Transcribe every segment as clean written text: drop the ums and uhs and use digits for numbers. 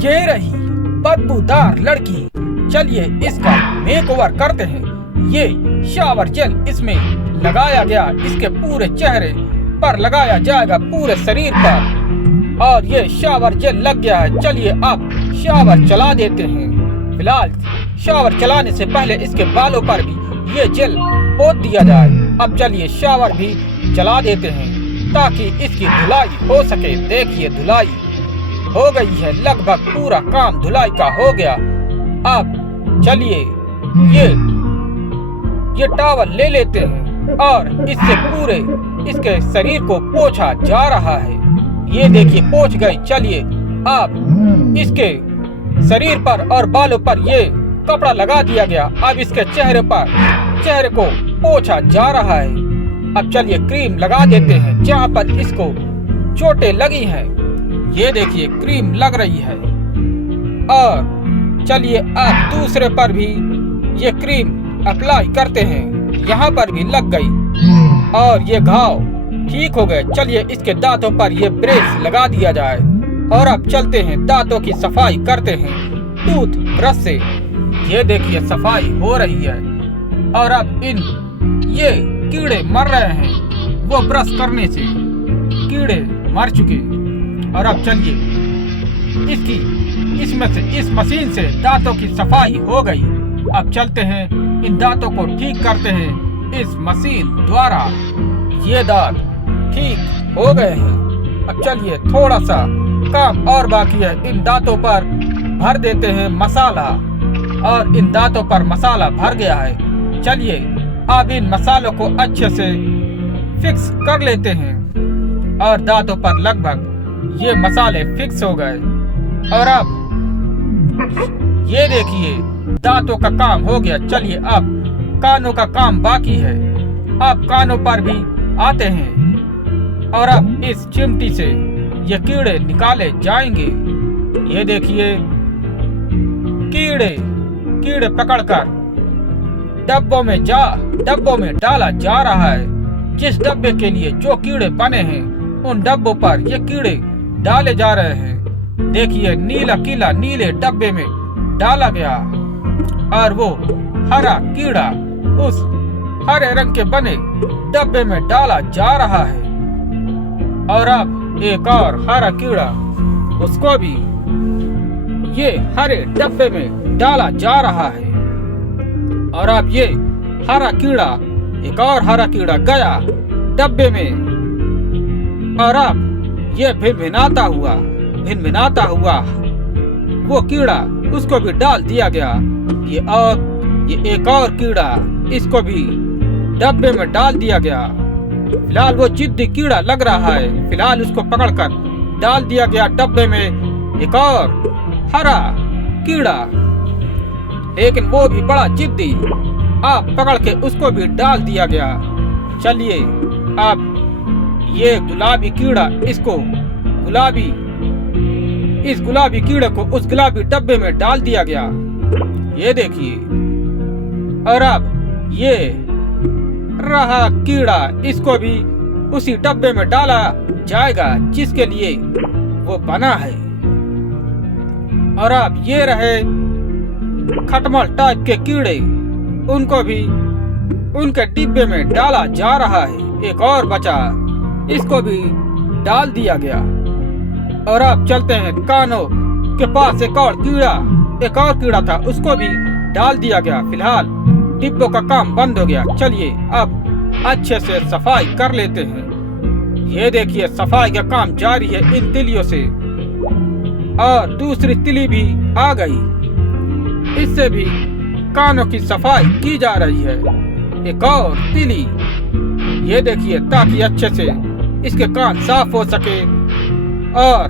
ये रही बदबूदार लड़की। चलिए इसका मेकओवर करते हैं। ये शावर जेल इसमें लगाया गया, इसके पूरे चेहरे पर लगाया जाएगा, पूरे शरीर पर। और ये शावर जेल लग गया है। चलिए अब शावर चला देते हैं। फिलहाल शावर चलाने से पहले इसके बालों पर भी ये जेल पोत दिया जाए। अब चलिए शावर भी चला देते हैं ताकि इसकी धुलाई हो सके। देखिए धुलाई हो गई है, लगभग पूरा काम धुलाई का हो गया। अब चलिए ये टॉवल ले लेते हैं और इससे पूरे इसके शरीर को पोंछा जा रहा है। ये देखिए पोंछ गई। चलिए अब इसके शरीर पर और बालों पर ये कपड़ा लगा दिया गया। अब इसके चेहरे को पोंछा जा रहा है। अब चलिए क्रीम लगा देते हैं जहाँ पर इसको चोटें लगी हैं। ये देखिए क्रीम लग रही है। और चलिए अब दूसरे पर भी ये क्रीम अप्लाई करते हैं। यहाँ पर भी लग गई और ये घाव ठीक हो गए। चलिए इसके दांतों पर ये ब्रेस लगा दिया जाए। और अब चलते हैं दांतों की सफाई करते हैं टूथ ब्रश से। ये देखिए सफाई हो रही है। और अब ये कीड़े मर रहे हैं, वो ब्रश करने से कीड़े मर चुके। और अब चलिए इस मशीन से दांतों की सफाई हो गई। अब चलते हैं इन दांतों को ठीक करते हैं इस मशीन द्वारा। ये दांत ठीक हो गए हैं। अब चलिए थोड़ा सा काम और बाकी है। इन दांतों पर भर देते हैं मसाला और इन दांतों पर मसाला भर गया है। चलिए अब इन मसालों को अच्छे से फिक्स कर लेते हैं। और दांतों पर लगभग ये मसाले फिक्स हो गए। और अब ये देखिए दांतों का काम हो गया। चलिए अब कानों का काम बाकी है। अब कानों पर भी आते हैं। और अब इस चिमटी से ये कीड़े निकाले जाएंगे। ये देखिए कीड़े पकड़कर डब्बों में डाला जा रहा है। जिस डब्बे के लिए जो कीड़े बने हैं उन डब्बों पर ये कीड़े डाले जा रहे हैं। देखिए नीला कीला नीले डब्बे में डाला गया और वो हरा कीड़ा उस हरे रंग के बने डब्बे में डाला जा रहा है। और अब एक और हरा कीड़ा, उसको भी ये हरे डब्बे में डाला जा रहा है। और अब ये हरा कीड़ा, एक और हरा कीड़ा गया डब्बे में। और अब ये भिनभिनाता हुआ वो कीड़ा, उसको भी डाल दिया गया। ये एक और कीड़ा, इसको भी डब्बे में डाल दिया गया। फिलहाल वो जिद्दी कीड़ा लग रहा है। फिलहाल उसको पकड़कर डाल दिया गया डब्बे में एक और हरा कीड़ा, लेकिन वो भी बड़ा जिद्दी। अब पकड़ के उसको भी डाल दिया गया। चलिए अब ये गुलाबी कीड़ा, इस गुलाबी कीड़े को उस गुलाबी डब्बे में डाल दिया गया। ये देखिए। और अब ये रहा कीड़ा, इसको भी उसी डब्बे में डाला जाएगा जिसके लिए वो बना है। और अब ये रहे खटमल टाइप के कीड़े, उनको भी उनके डिब्बे में डाला जा रहा है। एक और बचा, इसको भी डाल दिया गया। और अब चलते हैं कानों के पास एक और कीड़ा था, उसको भी डाल दिया गया। फिलहाल डिब्बों का काम बंद हो गया। चलिए अब अच्छे से सफाई कर लेते हैं। ये देखिए सफाई का काम जारी है इन तिलियों से। और दूसरी तिली भी आ गई, इससे भी कानों की सफाई की जा रही है। एक और तिली, ये देखिए, ताकि अच्छे से इसके कान साफ हो सके। और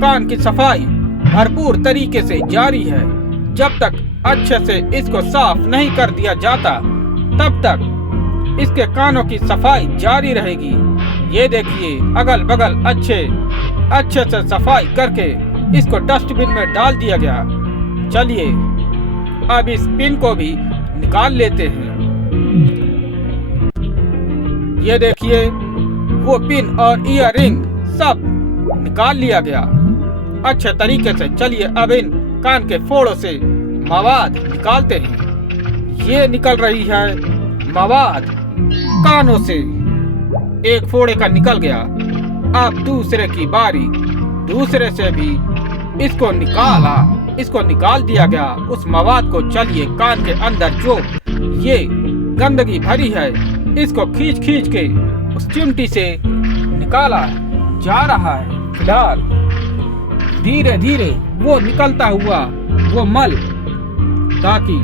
कान की सफाई भरपूर तरीके से जारी है। जब तक अच्छे से इसको साफ नहीं कर दिया जाता तब तक इसके कानों की सफाई जारी रहेगी। ये देखिए अगल बगल अच्छे से सफाई करके इसको डस्टबिन में डाल दिया गया। चलिए अब इस पिन को भी निकाल लेते हैं। ये देखिए वो पिन और ईयररिंग सब निकाल लिया गया। अच्छे तरीके से। चलिए अब इन कान के फोड़ों से मवाद निकालते हैं। ये निकल रही है मवाद कानों से। एक फोड़े का निकल गया। अब दूसरे की बारी। दूसरे से भी इसको निकाल दिया गया उस मवाद को। चलिए कान के अंदर जो ये गंदगी भरी है इसको खींच के उस चिमटी से निकाला जा रहा है। फिलहाल धीरे धीरे वो निकलता हुआ वो मल, ताकि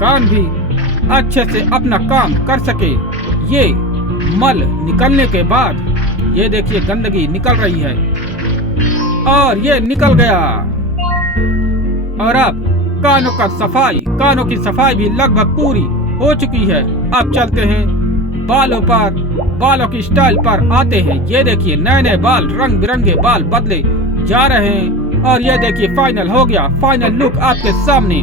कान भी अच्छे से अपना काम कर सके। ये मल निकलने के बाद ये देखिए गंदगी निकल रही है और ये निकल गया। और अब कानों की सफाई भी लगभग पूरी हो चुकी है। अब चलते हैं बालों की स्टाइल पर आते हैं। ये देखिए नए बाल, रंग बिरंगे बाल बदले जा रहे हैं और ये देखिए फाइनल हो गया। फाइनल लुक आपके सामने।